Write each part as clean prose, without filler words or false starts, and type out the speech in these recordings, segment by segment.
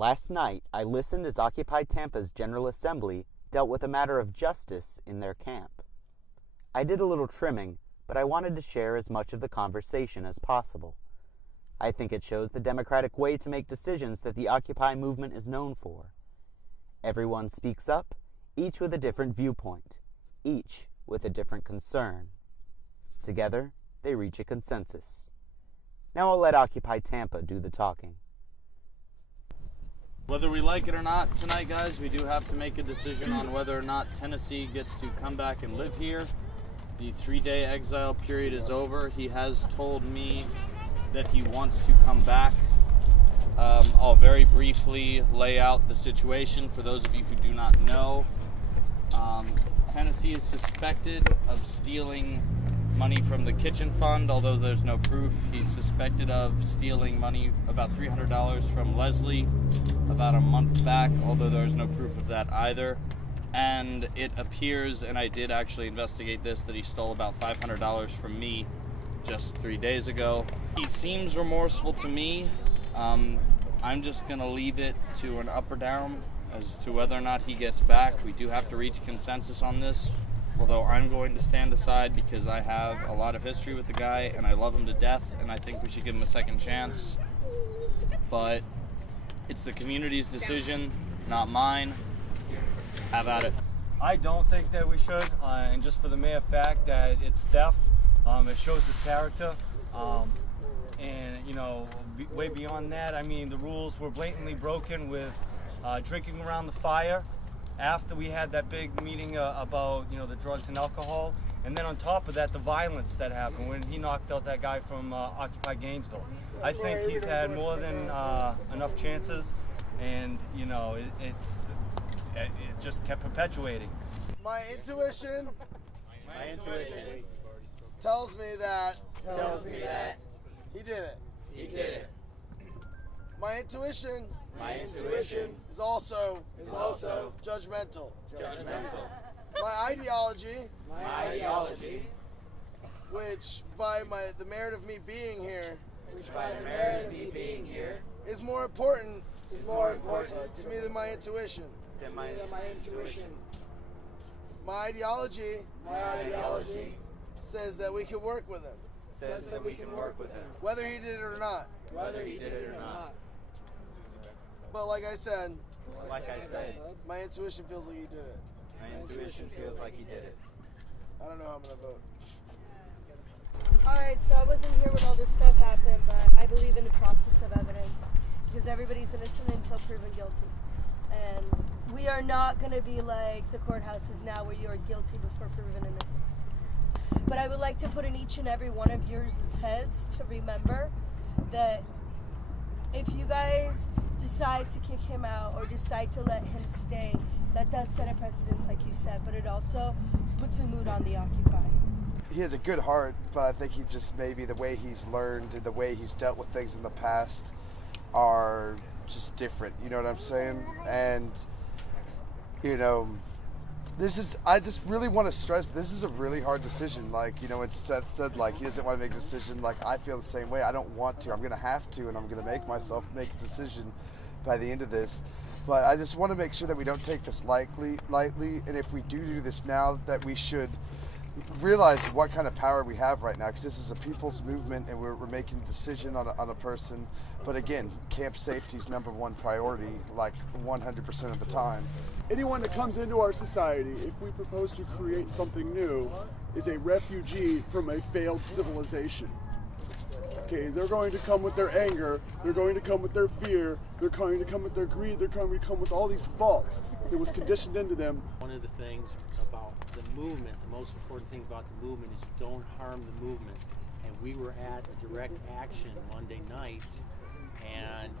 Last night, I listened as Occupy Tampa's General Assembly dealt with a matter of justice in their camp. I did a little trimming, but I wanted to share as much of the conversation as possible. I think it shows the democratic way to make decisions that the Occupy movement is known for. Everyone speaks up, each with a different viewpoint, each with a different concern. Together, they reach a consensus. Now I'll let Occupy Tampa do the talking. Whether we like it or not tonight, guys, we do have to make a decision on whether or not Tennessee gets to come back and live here. The 3-day exile period is over. He has told me that he wants to come back. I'll very briefly lay out the situation for those of you who do not know. Tennessee is suspected of stealing money from the kitchen fund, although there's no proof. He's suspected of stealing money, about $300 from Leslie about a month back, although there's no proof of that either. And it appears, and I did actually investigate this, that he stole about $500 from me just 3 days ago. He seems remorseful to me. I'm just going to leave it to an up or down as to whether or not he gets back. We do have to reach consensus on this, although I'm going to stand aside because I have a lot of history with the guy and I love him to death, and I think we should give him a second chance. But it's the community's decision, not mine. Have at it. I don't think that we should, and just for the mere fact that it's Steph, it shows his character. And, you know, way beyond that, I mean, the rules were blatantly broken with drinking around the fire after we had that big meeting about, you know, the drugs and alcohol. And then on top of that, the violence that happened when he knocked out that guy from Occupy Gainesville. I think he's had more than enough chances, and, you know, it just kept perpetuating. My intuition tells me that he did it. My intuition is also judgmental. My ideology, which by the merit of me being here, is more important to me than my intuition. My ideology says that we can work with him. Whether he did it or not. But like I said, my intuition feels like he did it. I don't know how I'm gonna vote. Alright, so I wasn't here when all this stuff happened, but I believe in the process of evidence because everybody's innocent until proven guilty. And we are not going to be like the courthouse is now where you are guilty before proven innocent. But I would like to put in each and every one of yours' heads to remember that if you guys decide to kick him out or decide to let him stay, that does set a precedence, like you said, but it also puts a mood on the Occupy. He has a good heart, but I think he just maybe the way he's learned and the way he's dealt with things in the past are just different, you know what I'm saying? And, you know, I just really want to stress, this is a really hard decision. Like, you know, when Seth said, like, he doesn't want to make a decision, like, I feel the same way. I don't want to. I'm going to have to, and I'm going to make myself make a decision by the end of this. But I just want to make sure that we don't take this lightly, and if we do this now, that we should realize what kind of power we have right now, because this is a people's movement and we're making a decision on a person. But again, camp safety is number one priority, like 100% of the time. Anyone that comes into our society, if we propose to create something new, is a refugee from a failed civilization. Okay, they're going to come with their anger, they're going to come with their fear, they're going to come with their greed, they're going to come with all these faults that was conditioned into them. One of the things about the movement, the most important thing about the movement is don't harm the movement. And we were at a direct action Monday night, and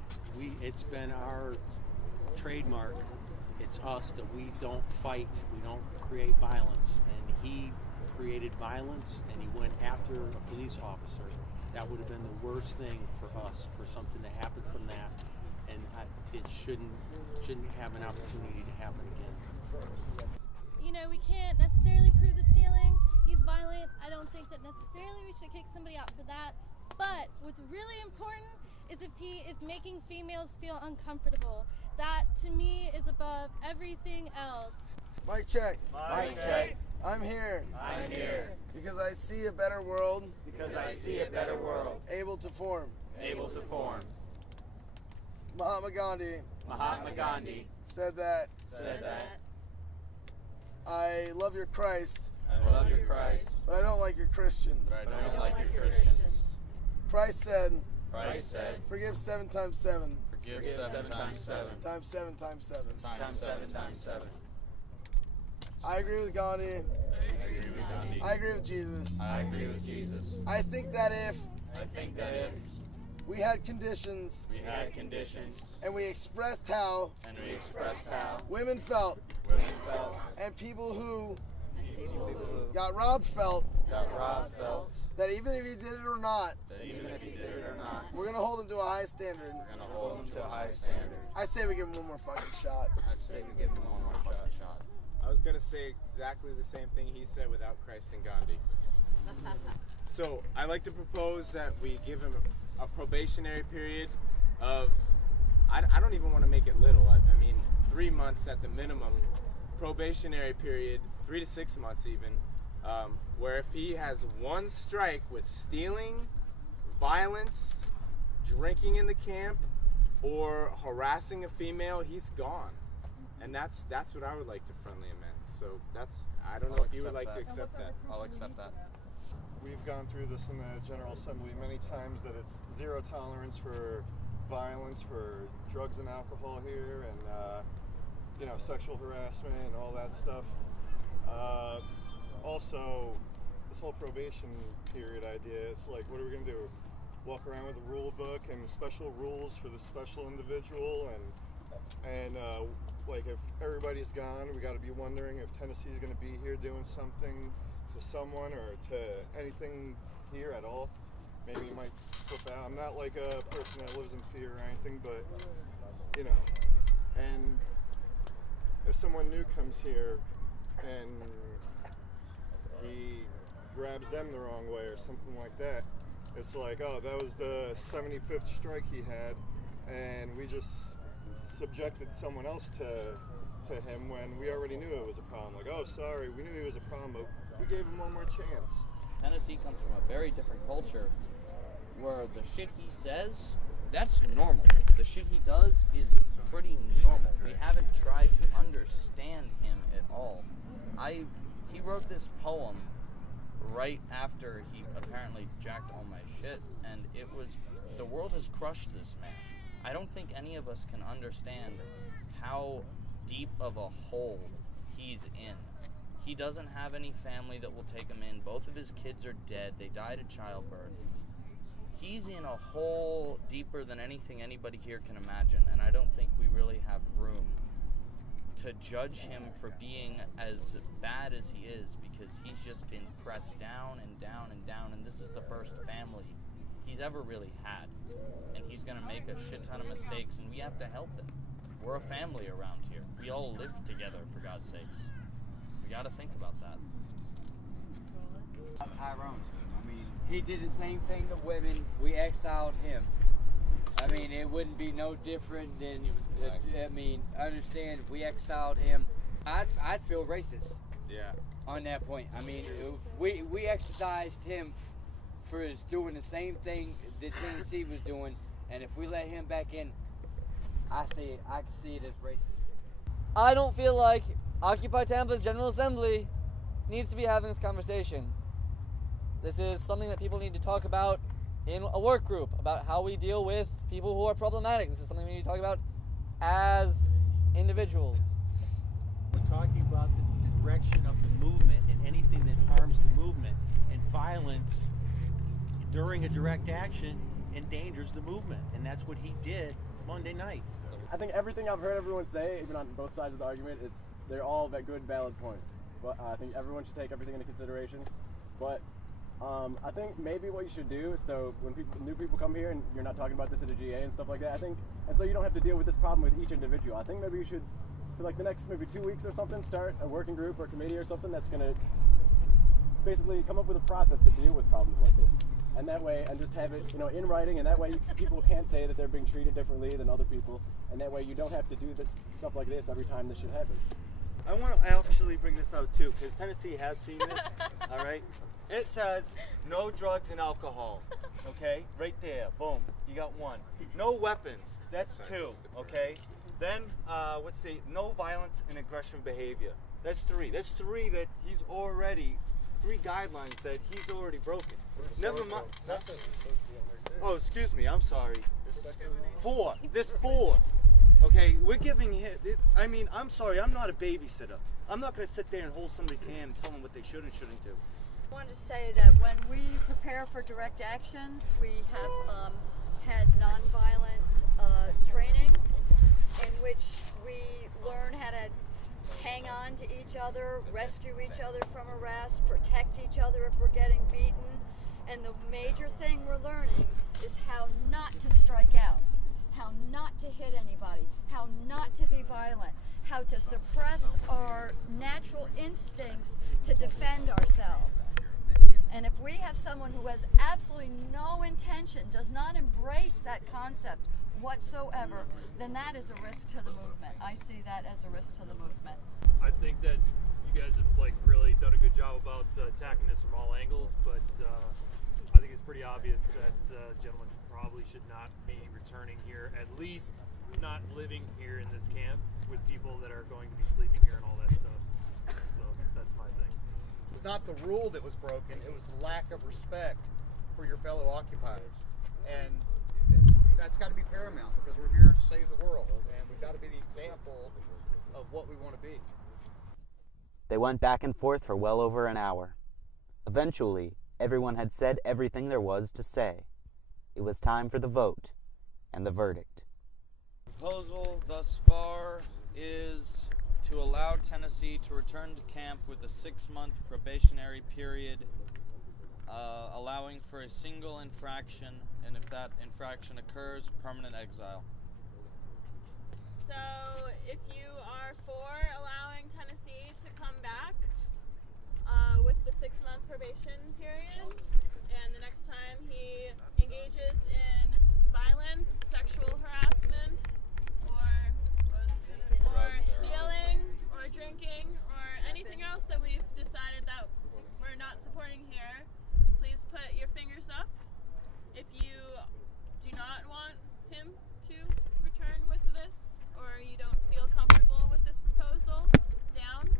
it's been our trademark. It's us that we don't fight, we don't create violence. And he created violence and he went after a police officer. That would have been the worst thing for us, for something to happen from that, and it shouldn't have an opportunity to happen again. You know, we can't necessarily prove the stealing. He's violent. I don't think that necessarily we should kick somebody out for that. But what's really important is if he is making females feel uncomfortable. That, to me, is above everything else. Mic check. Mic check. I'm here. I'm here. Because I see a better world. Because I see a better world. Able to form. Able to form. Mahatma Gandhi Mahatma Gandhi said that. said that. I love your Christ, I love your Christ, but I don't like your Christians. but I don't like your Christians. Christ said, Christ said, forgive 7 times 7 forgive 7 times 7 times 7 times 7. times 7 times 7. I agree with Gandhi. I agree with Gandhi. I agree with Jesus. I agree with Jesus. I think that if I think that if we had conditions we had conditions and we expressed how and we expressed how women felt women felt and people who got robbed felt, that even if he did it or not, that even if he did it or not, we're going to hold him to a high standard. we're going to hold him to a high standard. I say we give him one more fucking shot. I say we give him one more fucking shot. I was going to say exactly the same thing he said without Christ and Gandhi. So I like to propose that we give him a probationary period of, I don't even want to make it little. I mean, 3 months at the minimum, probationary period, 3 to 6 months even, where if he has one strike with stealing, violence, drinking in the camp, or harassing a female, he's gone. And that's what I would like to friendly amend. So I don't know if you would like to accept that. I'll accept that. We've gone through this in the General Assembly many times, that it's zero tolerance for violence, for drugs and alcohol here, and sexual harassment and all that stuff. Also, this whole probation period idea, it's like, what are we gonna do? Walk around with a rule book and special rules for the special individual, and like if everybody's gone, we got to be wondering if Tennessee's going to be here doing something to someone or to anything here at all. Maybe you might flip out. I'm not like a person that lives in fear or anything, but and if someone new comes here and he grabs them the wrong way or something like that, it's like, oh, that was the 75th strike he had, and we just subjected someone else to him when we already knew it was a problem. Like, oh, sorry, we knew he was a problem, but we gave him one more chance. Tennessee comes from a very different culture where the shit he says, that's normal. The shit he does is pretty normal. We haven't tried to understand him at all. He wrote this poem right after he apparently jacked all my shit, and it was, the world has crushed this man. I don't think any of us can understand how deep of a hole he's in. He doesn't have any family that will take him in. Both of his kids are dead. They died at childbirth. He's in a hole deeper than anything anybody here can imagine, and I don't think we really have room to judge him for being as bad as he is, because he's just been pressed down and down and down, and this is the first family he's ever really had, and he's gonna make a shit ton of mistakes, and we have to help him. We're a family around here. We all live together, for God's sakes. We gotta think about that. Tyrone, I mean, he did the same thing to women. We exiled him. I mean, it wouldn't be no different than, understand, we exiled him. I'd feel racist. Yeah. On that point. I mean, we exercised him for his doing the same thing that Tennessee was doing, and if we let him back in, I can see it as racist. I don't feel like Occupy Tampa's General Assembly needs to be having this conversation. This is something that people need to talk about in a work group, about how we deal with people who are problematic. This is something we need to talk about as individuals. We're talking about the direction of the movement and anything that harms the movement, and violence during a direct action endangers the movement, and that's what he did Monday night. I think everything I've heard everyone say, even on both sides of the argument, they're all good, valid points. But I think everyone should take everything into consideration. But I think maybe what you should do, so when new people come here and you're not talking about this at a GA and stuff like that, and so you don't have to deal with this problem with each individual, I think maybe you should, for like the next maybe 2 weeks or something, start a working group or committee or something that's going to basically come up with a process to deal with problems like this. and that way, and just have it, in writing, and that way people can't say that they're being treated differently than other people, and that way you don't have to do this stuff like this every time this shit happens. I want to actually bring this out too, because Tennessee has seen this. All right, it says no drugs and alcohol. Okay, right there, boom, you got one. No weapons, that's two. Okay, then let's see, no violence and aggression behavior. That's three. That's three that he's already. 3 guidelines that he's already broken. Never mind. Oh, excuse me. I'm sorry. 4. There's 4. Okay, we're giving him. I mean, I'm sorry. I'm not a babysitter. I'm not going to sit there and hold somebody's hand and tell them what they should and shouldn't do. I wanted to say that when we prepare for direct actions, we have had nonviolent training in which we learn how to hang on to each other, rescue each other from arrest, protect each other if we're getting beaten. And the major thing we're learning is how not to strike out, how not to hit anybody, how not to be violent, how to suppress our natural instincts to defend ourselves. And if we have someone who has absolutely no intention, does not embrace that concept whatsoever, then that is a risk to the movement. I see that as a risk to the movement. I think that you guys have really done a good job about attacking this from all angles, but I think it's pretty obvious that gentlemen probably should not be returning here, at least not living here in this camp with people that are going to be sleeping here and all that stuff. So that's my thing. It's not the rule that was broken, it was the lack of respect for your fellow occupiers. And that's got to be paramount, because we're here to save the world, and we've got to be the example of what we want to be. They went back and forth for well over an hour. Eventually, everyone had said everything there was to say. It was time for the vote and the verdict. Proposal thus far is to allow Tennessee to return to camp with a 6-month probationary period, allowing for a single infraction, and if that infraction occurs, permanent exile. So if you are for allowing Tennessee to come back with the 6-month probation period, and the next time he engages in violence, sexual harassment, or stealing, or drinking, or anything else that we've decided that we're not supporting here, please put your fingers up. If you do not want him to return with this, or you don't feel comfortable with this proposal, down.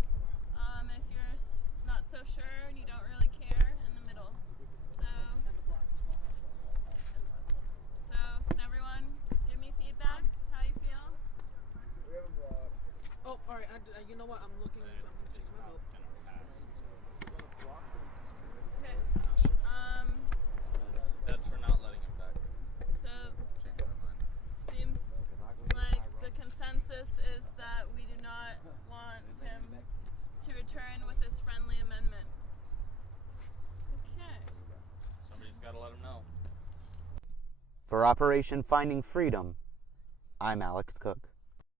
And if you're not so sure and you don't really care, in the middle. So can everyone give me feedback how you feel? Oh, all right. You know what? I'm looking. I'm checking my vote. Okay. That's for not letting him back. So seems like the consensus is that we do not want him to return with this friendly amendment. Okay. Somebody's got to let him know. For Operation Finding Freedom, I'm Alex Cook.